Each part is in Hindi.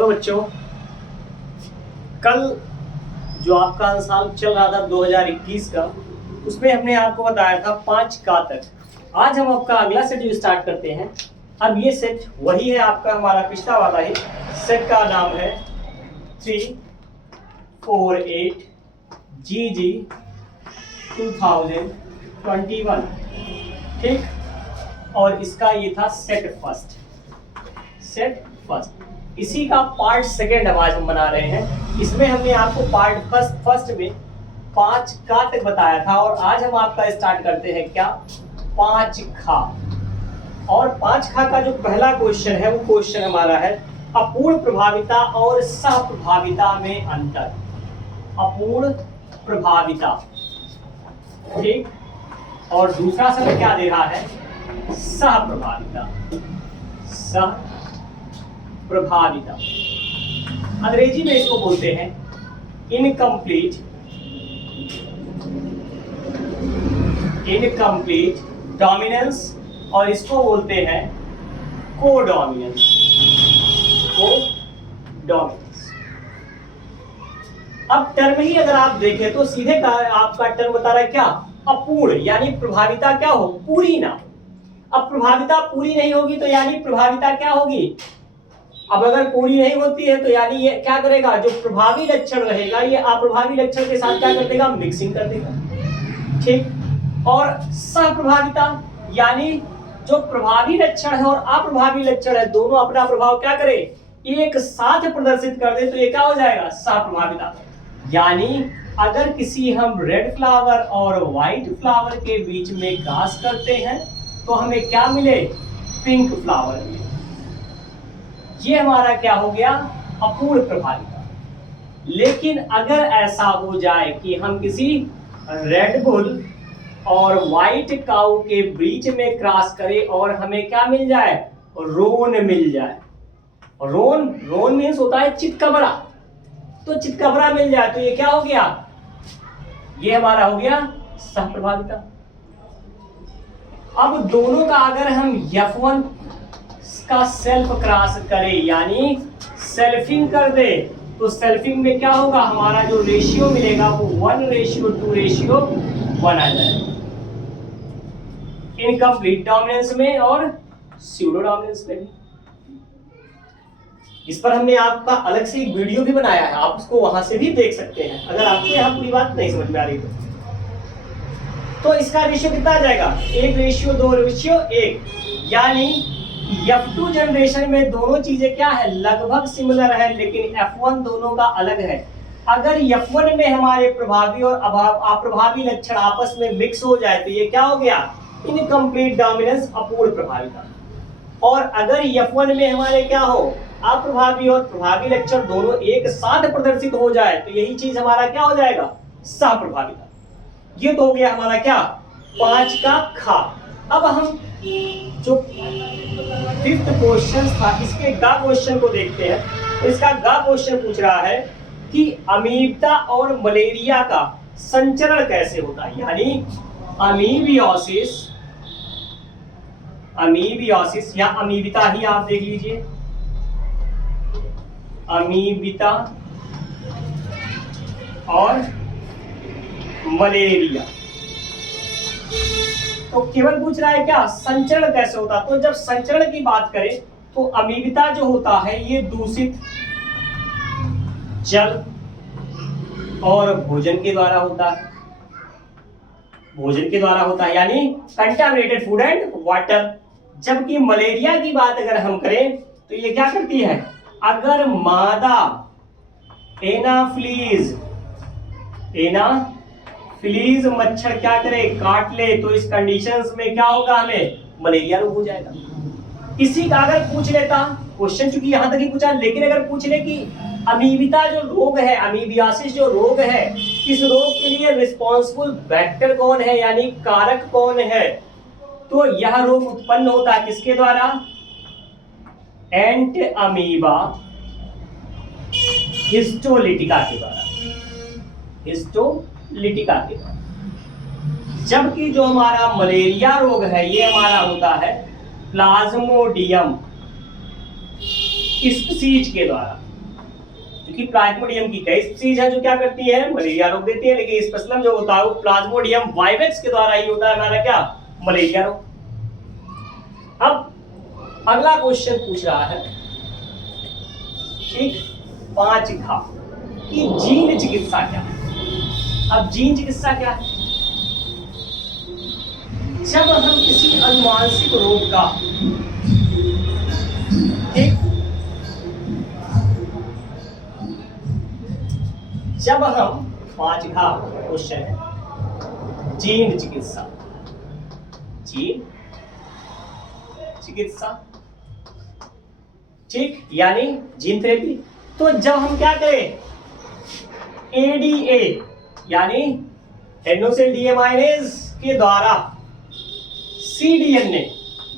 हेलो बच्चों, कल जो आपका साल चल रहा था 2021 का, उसमें हमने आपको बताया था 5 का तक। आज हम आपका अगला सेट जो स्टार्ट करते हैं। अब ये सेट वही है आपका, हमारा पिछला वाला ही सेट का नाम है 348 GG 2021, ठीक। और इसका ये था सेट फर्स्ट। इसी का पार्ट सेकेंड आज हम बना रहे हैं। इसमें हमने आपको पार्ट फर्स्ट में 5 का तक बताया था, और आज हम आपका स्टार्ट करते हैं क्या, 5 खा। और 5 खा का जो पहला क्वेश्चन है वो क्वेश्चन हमारा है अपूर्ण प्रभाविता और सहप्रभाविता में अंतर। अपूर्ण प्रभाविता, ठीक। और दूसरा शब्द क्या दे रहा है, सहप्रभाविता। सहप्रभाविता अंग्रेजी में इसको बोलते हैं इनकम्प्लीट डोमिनेंस, और इसको बोलते हैं कोडोमिनेंस। अब टर्म ही अगर आप देखें तो सीधे आपका टर्म बता रहा है क्या, अपूर्ण, यानी प्रभाविता क्या हो, पूरी ना। अब प्रभाविता पूरी नहीं होगी तो यानी प्रभाविता क्या होगी। अब अगर पूरी नहीं होती है तो यानी ये क्या करेगा, जो प्रभावी लक्षण रहेगा ये अप्रभावी लक्षण के साथ क्या कर देगा, मिक्सिंग कर देगा, ठीक। और सहप्रभाविता यानी जो प्रभावी लक्षण है और अप्रभावी लक्षण है दोनों अपना प्रभाव क्या करे, एक साथ प्रदर्शित कर दे, तो ये क्या हो जाएगा, सहप्रभाविता। यानी अगर किसी हम रेड फ्लावर और व्हाइट फ्लावर के बीच में क्रॉस करते हैं तो हमें क्या मिले, पिंक फ्लावर मिले। ये हमारा क्या हो गया, अपूर्ण प्रभाविता। लेकिन अगर ऐसा हो जाए कि हम किसी रेड बुल और व्हाइट काऊ के बीच में क्रॉस करें और हमें क्या मिल जाए, रोन मिल जाए। रोन मीन्स होता है चितकबरा, तो चितकबरा मिल जाए तो ये क्या हो गया, ये हमारा हो गया सहप्रभाविता। अब दोनों का अगर हम F1 का सेल्फ क्रॉस करें यानी सेल्फिंग कर दे, तो सेल्फिंग में क्या होगा, हमारा जो रेशियो मिलेगा वो 1:2:1 आ जाएगा इनकम्प्लीट डोमिनेंस में और स्यूडो डोमिनेंस में भी। इस पर हमने आपका अलग से एक वीडियो भी बनाया है, आप उसको वहां से भी देख सकते हैं अगर आपको यहाँ पूरी बात नहीं समझ में आ रही तो इसका रेशियो कितना आ जाएगा, 1:2:1, यानी F2 जनरेशन में दोनों चीजें क्या है, लगभग सिमिलर है, लेकिन F1 दोनों का अलग है। अगर F1 में हमारे प्रभावी और अप्रभावी लक्षण आपस में मिक्स हो जाए तो ये क्या हो गया, इनकम्प्लीट डोमिनेंस, अपूर्ण प्रभाविता। और अगर F1 में हमारे क्या हो, अप्रभावी और प्रभावी लक्षण दोनों एक साथ प्रदर्शित हो जाए तो यही चीज हमारा क्या हो जाएगा, सहप्रभाविता। ये तो हो गया हमारा क्या, 5 का खा। अब हम जो 5th क्वेश्चन था इसके गा क्वेश्चन को देखते हैं। तो इसका गा क्वेश्चन पूछ रहा है कि अमीबा और मलेरिया का संचरण कैसे होता है, यानी अमीबियोसिस या अमीबिता ही आप देख लीजिए, अमीबिता और मलेरिया। तो केवल पूछ रहा है क्या, संचरण कैसे होता। तो जब संचरण की बात करें तो अमीबिता जो होता है ये दूषित जल और भोजन के द्वारा होता है, यानी कंटामिनेटेड फूड एंड वाटर। जबकि मलेरिया की बात अगर हम करें तो ये क्या करती है, अगर मादा एनाफिलीज मच्छर क्या करे, काट ले, तो इस कंडीशंस में क्या होगा, हमें मलेरिया रोग हो जाएगा। इसी का अगर पूछ लेता क्वेश्चन, चूंकि यहां तक ही पूछा, लेकिन अगर पूछ ले कि अमीबिता जो रोग है, अमीबियासिस जो रोग है, इस रोग के लिए रिस्पॉन्सिबल वेक्टर कौन है, यानी कारक कौन है, तो यह रोग उत्पन्न होता है किसके द्वारा, एंट अमीबा हिस्टोलिटिका के द्वारा। जबकि जो हमारा मलेरिया रोग है ये हमारा होता है प्लाज्मोडियम स्पीसीज के द्वारा। क्योंकि प्लाज्मोडियम की कई स्पीशीज है जो क्या करती है, मलेरिया रोक देती है, लेकिन स्पेसिलम जो होता है वो प्लाज्मोडियम वाइवेक्स के द्वारा ही होता है हमारा क्या, मलेरिया रोग। अब अगला क्वेश्चन पूछ रहा है, ठीक, 5 घा कि जीन चिकित्सा क्या है। अब जीन चिकित्सा क्या है? जब हम किसी अनुवांशिक रोग का, ठीक, जब हम 5 घा क्वेश्चन है, जीन चिकित्सा, जीन चिकित्सा, ठीक, यानी जीन थेरेपी। तो जब हम क्या करें, एडीए यानी एडेनोसिन डीएमाइनेज के द्वारा सीडीएनए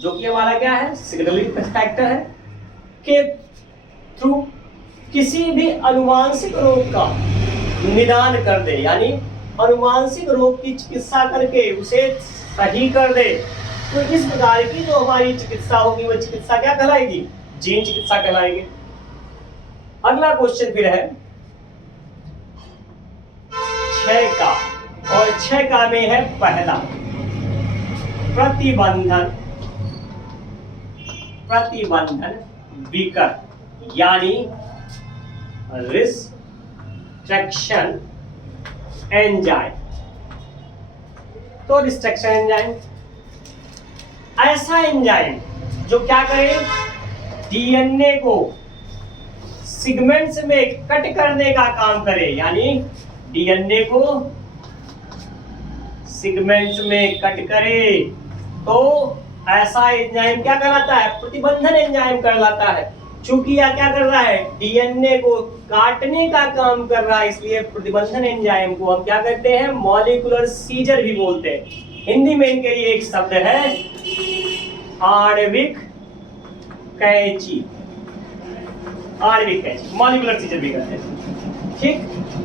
जो कि हमारा क्या है, सिग्नलिंग फैक्टर है, के थ्रू किसी भी अनुवांशिक रोग का निदान कर दे, यानी अनुवांशिक रोग की चिकित्सा करके उसे सही कर दे, तो इस प्रकार की जो हमारी चिकित्सा होगी वो चिकित्सा क्या कहलाएगी, जीन चिकित्सा कहलाएगी। अगला क्वेश्चन फिर है 6 का, और 6 का में है पहला प्रतिबंधन, प्रतिबंधन विकर यानी रिस्ट्रक्शन एंजाइम। तो रिस्ट्रक्शन एंजाइम ऐसा एंजाइम जो क्या करे, डीएनए को सिगमेंट्स में कट करने का काम करे, यानी डीएनए को सिगमेंट्स में कट करे, तो ऐसा एंजाइम क्या कहलाता है, प्रतिबंधन एंजाइम कहलाता है। चूंकि यह क्या कर रहा है, डीएनए को काटने का काम कर रहा है, इसलिए प्रतिबंधन एंजाइम को हम क्या कहते हैं, मॉलिक्यूलर सीजर भी बोलते हैं। हिंदी में इनके लिए एक शब्द है आणविक कैंची, आणविक कैंची, मॉलिक्यूलर सीजर भी कहते हैं, ठीक।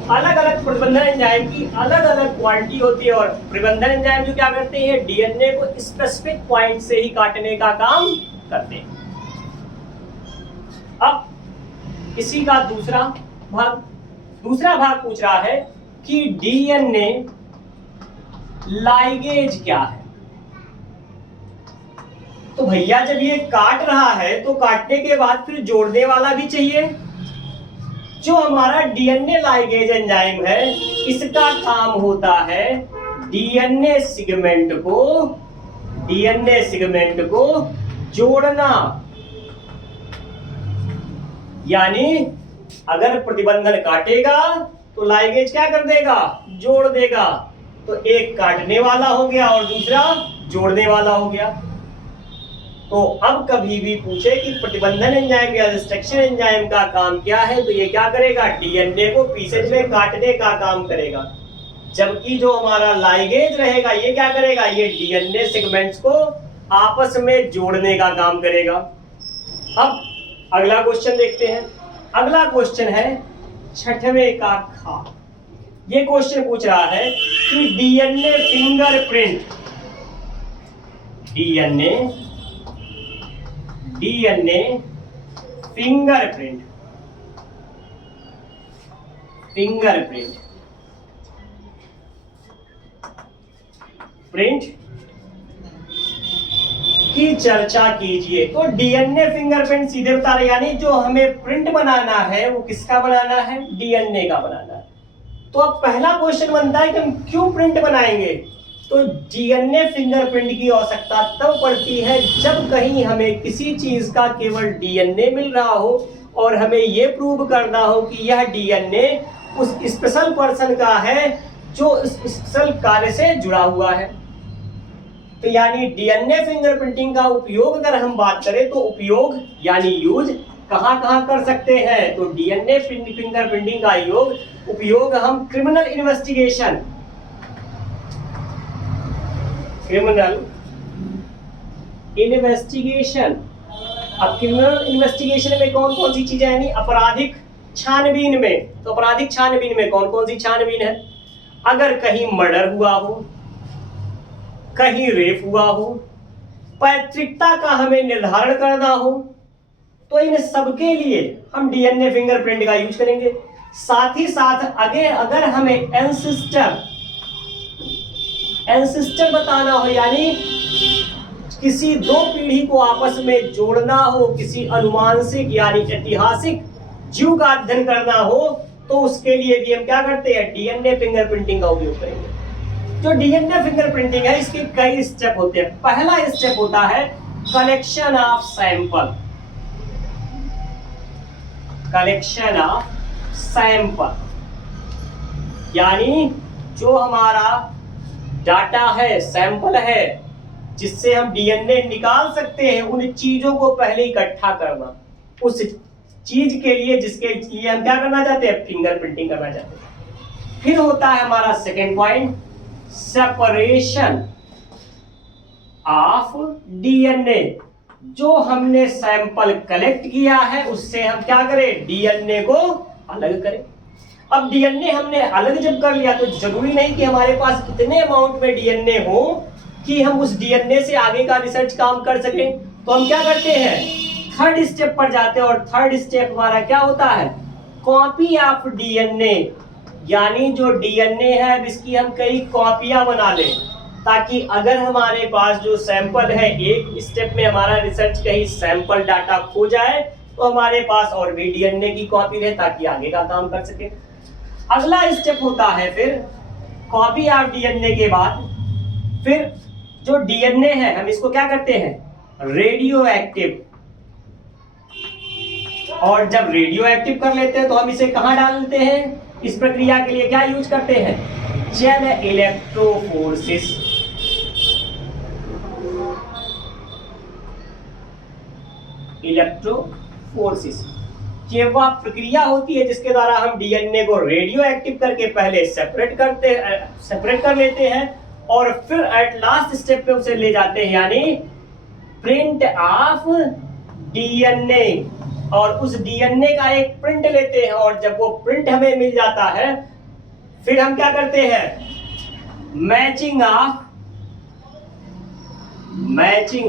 अलग अलग प्रतिबंधन एंजाइम की अलग अलग क्वालिटी होती है, और प्रतिबंधन एंजाइम जो क्या करते हैं, डीएनए को स्पेसिफिक पॉइंट से ही काटने का काम करते हैं। अब इसी का दूसरा भाग पूछ रहा है कि डीएनए लाइगेज क्या है। तो भैया जब ये काट रहा है तो काटने के बाद फिर जोड़ने वाला भी चाहिए। जो हमारा डीएनए लाइगेज एंजाइम है, इसका काम होता है डीएनए सिगमेंट को जोड़ना, यानी अगर प्रतिबंधन काटेगा तो लाइगेज क्या कर देगा, जोड़ देगा। तो एक काटने वाला हो गया और दूसरा जोड़ने वाला हो गया। तो अब कभी भी पूछे कि प्रतिबंधन एंजाइम या रिस्ट्रक्शन एंजाइम का काम क्या है, तो ये क्या करेगा, डीएनए को पीसेज में काटने का काम करेगा। जबकि जो हमारा लाइगेज रहेगा ये क्या करेगा, ये डीएनए सेगमेंट्स को आपस में जोड़ने का काम करेगा। अब अगला क्वेश्चन देखते हैं। अगला क्वेश्चन है 6वें का खा। ये क्वेश्चन पूछ रहा है कि डीएनए फिंगरप्रिंट, डीएनए फिंगरप्रिंट की चर्चा कीजिए। तो डीएनए फिंगरप्रिंट सीधे बता रहे, यानी जो हमें प्रिंट बनाना है वो किसका बनाना है, डीएनए का बनाना है। तो अब पहला क्वेश्चन बनता है कि हम क्यों प्रिंट बनाएंगे। तो डीएनए फिंगरप्रिंट की आवश्यकता तब पड़ती है जब कहीं हमें किसी चीज का केवल डीएनए मिल रहा हो और हमें यह प्रूव करना हो कि यह डीएनए उस स्पेशल पर्सन का है जो स्पेशल कार्य से जुड़ा हुआ है। तो यानी डीएनए फिंगरप्रिंटिंग का उपयोग अगर हम बात करें तो उपयोग यानी यूज कहां कहां कर सकते हैं। तो डीएनए फिंगरप्रिंटिंग का उपयोग हम क्रिमिनल इन्वेस्टिगेशन अब क्रिमिनल इन्वेस्टिगेशन में कौन कौन सी चीजें, यानी आपराधिक छानबीन में। तो आपराधिक छानबीन में कौन कौन सी छानबीन है, अगर कहीं मर्डर हुआ हो, कहीं रेप हुआ हो, पैतृकता का हमें निर्धारण करना हो, तो इन सबके लिए हम डीएनए फिंगरप्रिंट का यूज करेंगे। साथ ही साथ अगर हमें एंसेस्टर बताना हो, यानी किसी दो पीढ़ी को आपस में जोड़ना हो, किसी अनुवांशिक यानी ऐतिहासिक जीव का अध्ययन करना हो, तो उसके लिए भी हम क्या करते हैं, डीएनए फिंगरप्रिंटिंग का उपयोग करेंगे। जो डीएनए फिंगरप्रिंटिंग है इसके कई स्टेप होते हैं। पहला स्टेप होता है collection of sample. Collection of sample यानी जो हमारा डाटा है, सैंपल है, जिससे हम डीएनए निकाल सकते हैं, उन चीजों को पहले इकट्ठा करना, उस चीज के लिए जिसके लिए हम क्या करना चाहते हैं, फिंगरप्रिंटिंग करना चाहते हैं। फिर होता है हमारा second point separation of DNA. जो हमने सैंपल कलेक्ट किया है उससे हम क्या करें, डीएनए को अलग करें। अब डीएनए हमने अलग जब कर लिया तो जरूरी नहीं कि हमारे पास इतने अमाउंट में डीएनए हो कि हम उस डीएनए से आगे का रिसर्च काम कर सकें। तो हम क्या करते हैं, थर्ड स्टेप पर जाते हैं, और थर्ड स्टेप हमारा क्या होता है, कॉपी ऑफ डीएनए। यानी जो डीएनए है इसकी हम कई कॉपियां बना लें, ताकि अगर हमारे पास जो सैंपल है, एक स्टेप में हमारा रिसर्च कहीं सैंपल डाटा खो जाए तो हमारे पास और भी डीएनए की कॉपी रहे, ताकि आगे का काम कर सके। अगला स्टेप होता है फिर कॉपी ऑफ डीएनए के बाद फिर जो डीएनए है हम इसको क्या करते हैं, रेडियो एक्टिव। और जब रेडियो एक्टिव कर लेते हैं तो हम इसे कहां डालते हैं, इस प्रक्रिया के लिए क्या यूज करते हैं, जेन इलेक्ट्रोफोरेसिस। इलेक्ट्रोफोरेसिस ये वह प्रक्रिया होती है जिसके द्वारा हम डीएनए को रेडियो एक्टिव करके पहले सेपरेट कर लेते हैं, और फिर एट लास्ट स्टेप पे उसे ले जाते हैं, यानी प्रिंट ऑफ डीएनए। और उस डीएनए का एक प्रिंट लेते हैं, और जब वो प्रिंट हमें मिल जाता है फिर हम क्या करते हैं, मैचिंग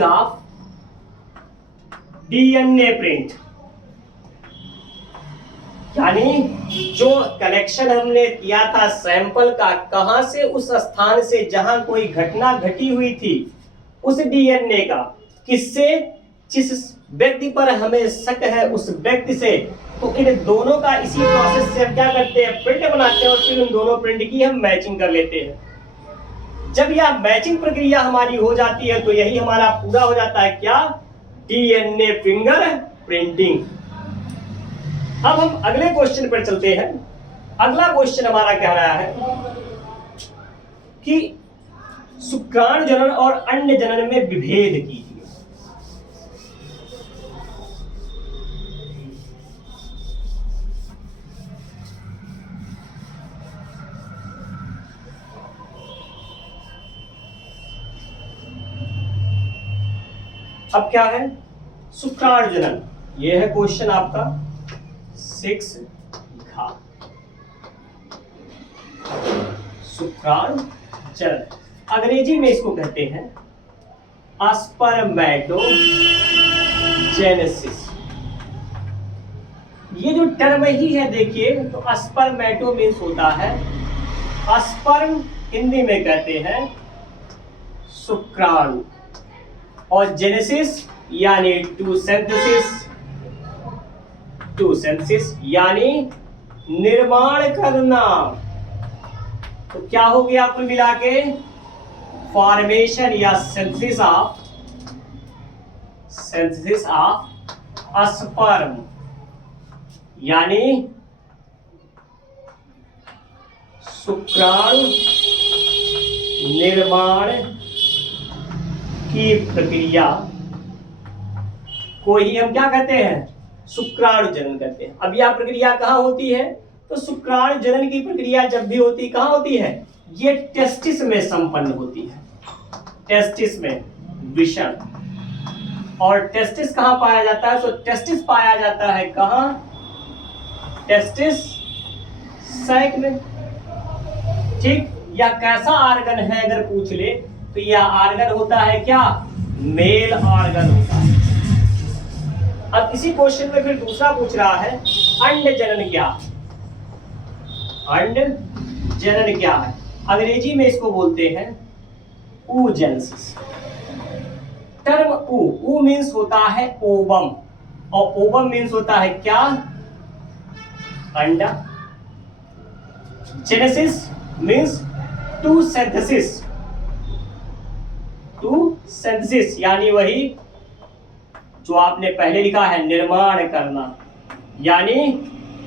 ऑफ डीएनए प्रिंट। यानी जो कलेक्शन हमने किया था सैंपल का, कहां से, उस स्थान से जहां कोई घटना घटी हुई थी, उस डीएनए का, किससे, जिस व्यक्ति पर हमें शक है उस व्यक्ति से। तो इन दोनों का इसी प्रोसेस से हम क्या करते हैं, प्रिंट बनाते हैं, और फिर उन दोनों प्रिंट की हम मैचिंग कर लेते हैं। जब यह मैचिंग प्रक्रिया हमारी हो जाती है तो यही हमारा पूरा हो जाता है क्या, डीएनए फिंगर प्रिंटिंग। अब हम अगले क्वेश्चन पर चलते हैं। अगला क्वेश्चन हमारा कह रहा है कि शुक्राणु जनन और अंड जनन में विभेद कीजिए। अब क्या है शुक्राणु जनन, यह है क्वेश्चन आपका 6 घ। शुक्राणु जनन अंग्रेजी में इसको कहते हैं स्पर्मेटोजेनेसिस। ये जो टर्म ही है देखिए, तो स्पर्मेटो मीन्स होता है स्पर्म, हिंदी में कहते हैं शुक्राणु, और जेनेसिस यानी टू सिंथेसिस यानी निर्माण करना। तो क्या हो गया कुल मिला के, फॉर्मेशन या सिंथेसिस ऑफ स्पर्म, यानी शुक्राणु निर्माण की प्रक्रिया को ही हम क्या कहते हैं, शुक्राणु जनन कहते हैं। अब यह प्रक्रिया कहाँ होती है, तो शुक्राणु जनन की प्रक्रिया जब भी होती कहाँ होती है, ये टेस्टिस में संपन्न होती है, टेस्टिस में वृषण। और टेस्टिस कहाँ पाया जाता है, तो टेस्टिस पाया जाता है कहाँ, टेस्टिस सैक में। ठीक, यह कैसा आर्गन है अगर पूछ ले तो यह आर्गन होता है क्या, मेल आर्गन होता है। अब इसी क्वेश्चन में फिर दूसरा पूछ रहा है अंड जनन क्या है? अंड जनन क्या है? अंग्रेजी में इसको बोलते हैं oogenesis। टर्म ऊ मीन्स होता है ओवम, और ओवम मीन्स होता है क्या? अंडा। Genesis means to synthesis, to synthesis यानी वही जो आपने पहले लिखा है, निर्माण करना। यानी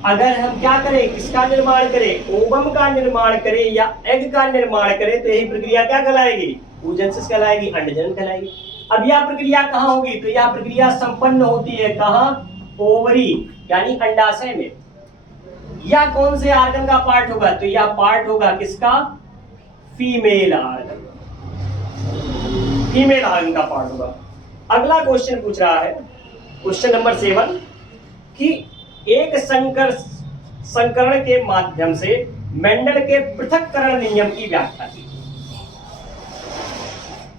अगर हम क्या करें, किसका निर्माण करें, ओवम का निर्माण करें या एग का निर्माण करें, तो यही प्रक्रिया क्या कहलाएगी? oogenesis कहलाएगी, अंडजनन कहलाएगी। अब यह प्रक्रिया कहाँ होगी? तो यह प्रक्रिया संपन्न होती है कहाँ? ओवरी यानी अंडाशय में। यह कौन से आर्गन का पार्ट होगा? तो यह पार्ट होगा किसका? फीमेल आर्गन, फीमेल आर्गन का पार्ट होगा। अगला क्वेश्चन पूछ रहा है, क्वेश्चन नंबर 7, कि एक संकरण के माध्यम से मेंडल के पृथक्करण नियम की व्याख्या कीजिए।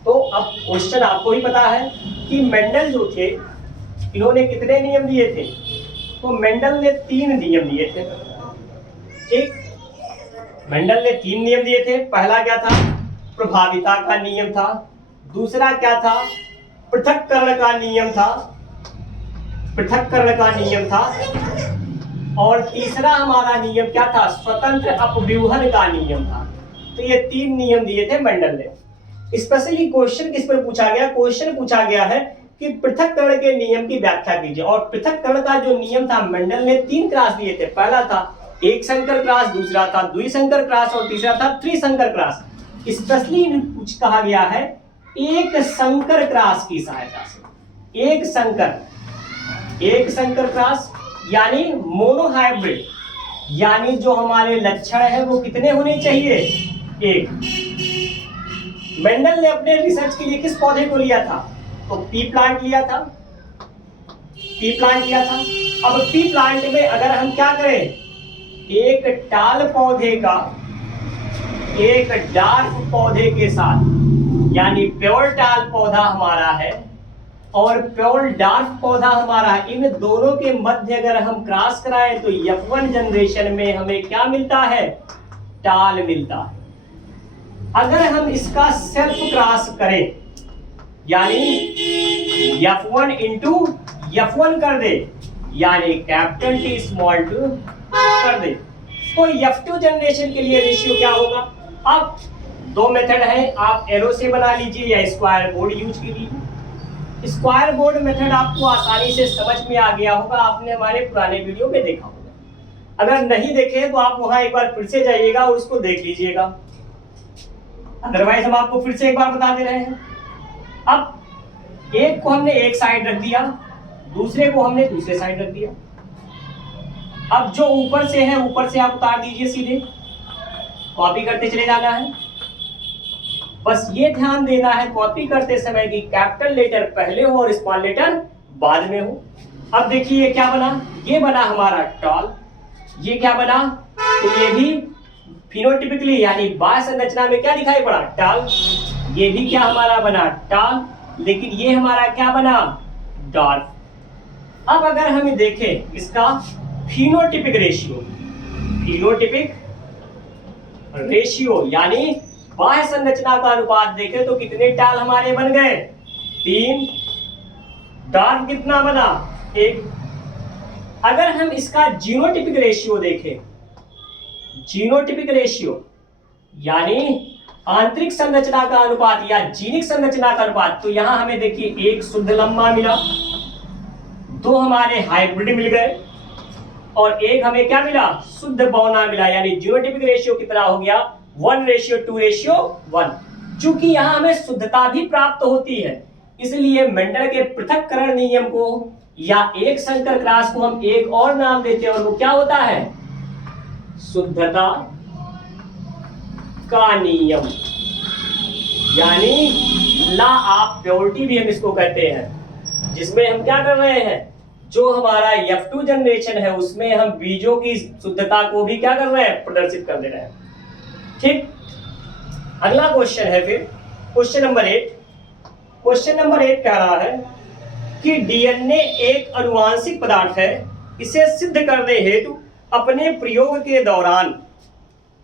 तो अब क्वेश्चन आपको ही पता है कि मेंडल जो थे, इन्होंने कितने नियम दिए थे? तो मेंडल ने 3 नियम दिए थे। ठीक, मेंडल ने 3 नियम दिए थे। पहला क्या था? प्रभाविता का नियम था। दूसरा क्या था? पृथक्करण का नियम था, पृथक्करण का नियम था। और तीसरा हमारा नियम क्या था? स्वतंत्र अपव्यूहन का नियम था। तो ये 3 नियम दिए थे मेंडल ने। स्पेशली क्वेश्चन किस पर पूछा गया? क्वेश्चन पूछा गया है कि पृथक्करण के नियम की व्याख्या कीजिए। और पृथक्करण का जो नियम था, मेंडल ने 3 क्रॉस दिए थे। पहला था एक संकर क्रॉस, दूसरा था द्विसंकर क्रॉस, और तीसरा था त्रिसंकर क्रॉस। स्पेशली कुछ कहा गया है एक संकर क्रॉस की सहायता से। एक संकर क्रॉस यानी मोनोहाइब्रिड, यानी जो हमारे लक्षण है वो कितने होने चाहिए? 1। मेंडल ने अपने रिसर्च के लिए किस पौधे को लिया था? तो पी प्लांट लिया था, पी प्लांट लिया था। अब पी प्लांट में अगर हम क्या करें, एक टाल पौधे का एक डार्क पौधे के साथ, यानी प्योर टाल पौधा हमारा है और प्योर डार्क पौधा हमारा है, इन दोनों के मध्य अगर हम क्रॉस कराएं तो F1 जनरेशन में हमें क्या मिलता है? टाल मिलता है। अगर हम इसका सेल्फ क्रॉस करें, यानी F1 इंटू F1 कर दे, यानी कैपिटल T स्मॉल टू कर दे, तो F2 जनरेशन के लिए रेशियो क्या होगा? अब 2 मेथड है, आप एरो से बना लीजिए या स्क्वायर बोर्ड यूज कीजिए। स्क्वायर बोर्ड मेथड आपको आसानी से समझ में आ गया होगा, आपने हमारे पुराने वीडियो में देखा होगा। अगर नहीं देखे तो आप वहां एक बार फिर से जाइएगा और उसको देख लीजिएगा, अदरवाइज हम आपको फिर से एक बार बता दे रहे हैं। अब एक को हमने एक साइड रख दिया, दूसरे को हमने दूसरे साइड रख दिया। अब जो ऊपर से है ऊपर से आप उतार दीजिए, सीधे कॉपी करते चले जाना है। बस ये ध्यान देना है कॉपी करते समय कि कैपिटल लेटर पहले हो और स्मॉल लेटर बाद में हो। अब देखिए ये क्या बना, ये बना हमारा टॉल, ये क्या बना, तो ये भी फिनोटिपिकली यानी बाह्य संरचना में क्या दिखाई पड़ा? टाल। ये भी क्या हमारा बना? टाल। लेकिन ये हमारा क्या बना? डॉर्फ। अब अगर हम देखें इसका फिनोटिपिक रेशियो, फिनोटिपिक रेशियो यानी बाह्य संरचना का अनुपात देखें तो कितने टाल हमारे बन गए? 3। डॉर्फ कितना बना? 1। अगर हम इसका जीनोटिपिक रेशियो देखें, जीनोटिपिक रेशियो यानी आंतरिक संरचना का अनुपात या जीनिक संरचना का अनुपात, तो यहां हमें देखिए 1 शुद्ध लंबा मिला, 2 हमारे हाइब्रिड मिल गए और 1 हमें क्या मिला? शुद्ध बौना मिला। यानी जीनोटिपिक रेशियो कितना हो गया? 1:2:1। चूंकि यहां हमें शुद्धता भी प्राप्त होती है, इसलिए मेंडल के पृथक्करण नियम को या एक संकर क्रॉस को हम एक और नाम देते हैं और वो क्या होता है? शुद्धता का नियम, यानी लॉ ऑफ प्योरिटी भी हम इसको कहते हैं, जिसमें हम क्या कर रहे हैं, जो हमारा F2 जनरेशन है उसमें हम बीजों की शुद्धता को भी क्या कर रहे हैं? प्रदर्शित कर दे रहे हैं। ठीक, अगला क्वेश्चन है फिर क्वेश्चन नंबर 8। क्वेश्चन नंबर 8 कह रहा है कि डीएनए एक आनुवांशिक पदार्थ है, इसे सिद्ध करने हेतु अपने प्रयोग के दौरान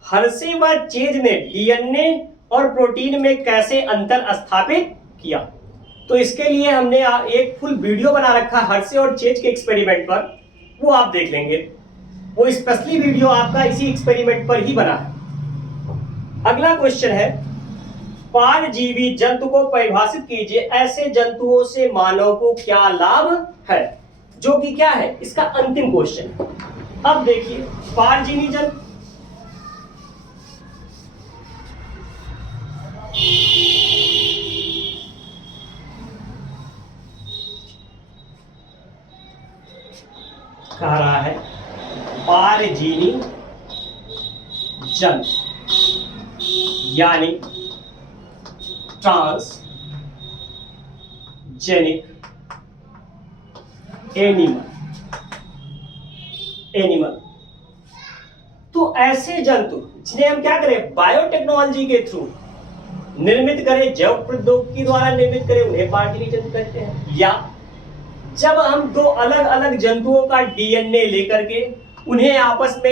हर्शे व चेज ने डीएनए और प्रोटीन में कैसे अंतर स्थापित किया। तो इसके लिए हमने एक फुल वीडियो बना रखा हर्शे और चेज के एक्सपेरिमेंट पर, वो आप देख लेंगे। वो स्पेशली वीडियो आपका इसी एक्सपेरिमेंट पर ही बना है। अगला क्वेश्चन है, परजीवी जंतु को परिभाषित कीजिए, ऐसे जंतुओं से मानव को क्या लाभ है, जो कि क्या है इसका अंतिम क्वेश्चन है। अब देखिए परजीवी जंतु, कह रहा है परजीवी जंतु यानी ट्रांसजेनिक एनिमल। तो ऐसे जंतु जिन्हें हम क्या करें, बायोटेक्नोलॉजी के थ्रू निर्मित करें, जैव प्रौद्योगिकी द्वारा निर्मित करें, उन्हें परजीवी जंतु कहते हैं। या जब हम दो अलग अलग जंतुओं का डीएनए लेकर के उन्हें आपस में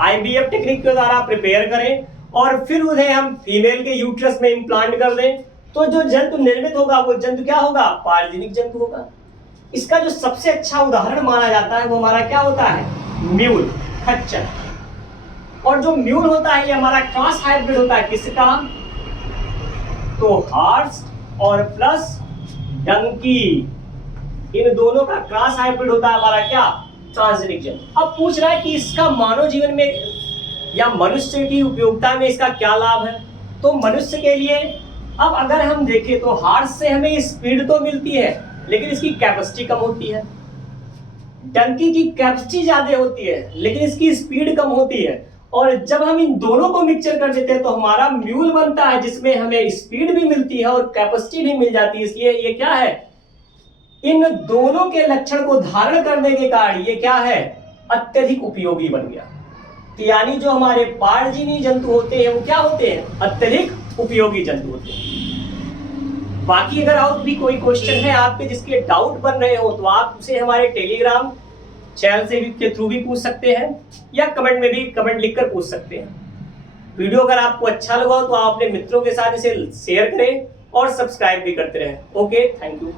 आईवीएफ टेक्निक के द्वारा प्रिपेयर करें और फिर उन्हें हम फीमेल के यूट्रस में इम्प्लांट कर दें, तो जो जंतु निर्मित होगा वो जंतु क्या होगा, परजीवी जंतु होगा। इसका जो सबसे अच्छा उदाहरण माना जाता है वो हमारा क्या होता है, म्यूल, खच्चर। और जो म्यूल होता है ये हमारा क्रॉस हाइब्रिड होता है किसका, तो हॉर्स और प्लस डंकी, इन दोनों का क्रॉस हाइब्रिड होता है हमारा क्या, ट्रांसजेनिक जंतु। अब पूछ रहा है कि इसका मानव जीवन में या मनुष्य की उपयोगिता में इसका क्या लाभ है। तो मनुष्य के लिए अब अगर हम देखें तो हॉर्स से हमें स्पीड तो मिलती है लेकिन इसकी कैपेसिटी कम होती है। डंकी की कैपेसिटी ज्यादा होती है लेकिन इसकी स्पीड कम होती है। और जब हम इन दोनों को मिक्सचर कर देते हैं तो हमारा म्यूल बनता है जिसमें हमें स्पीड भी मिलती है और कैपेसिटी भी मिल जाती है। इसलिए ये क्या है, इन दोनों के लक्षण को धारण करने के कारण ये क्या है, अत्यधिक उपयोगी बन गया। तो यानी जो हमारे परजीवी जंतु होते हैं वो क्या होते हैं, अत्यधिक उपयोगी जंतु होते हैं। बाकी अगर और भी कोई क्वेश्चन है आपके जिसके डाउट बन रहे हो तो आप उसे हमारे टेलीग्राम चैनल से भी के थ्रू भी पूछ सकते हैं या कमेंट में भी कमेंट लिखकर पूछ सकते हैं। वीडियो अगर आपको अच्छा लगा हो तो आप अपने मित्रों के साथ इसे शेयर करें और सब्सक्राइब भी करते रहें। Okay, thank you.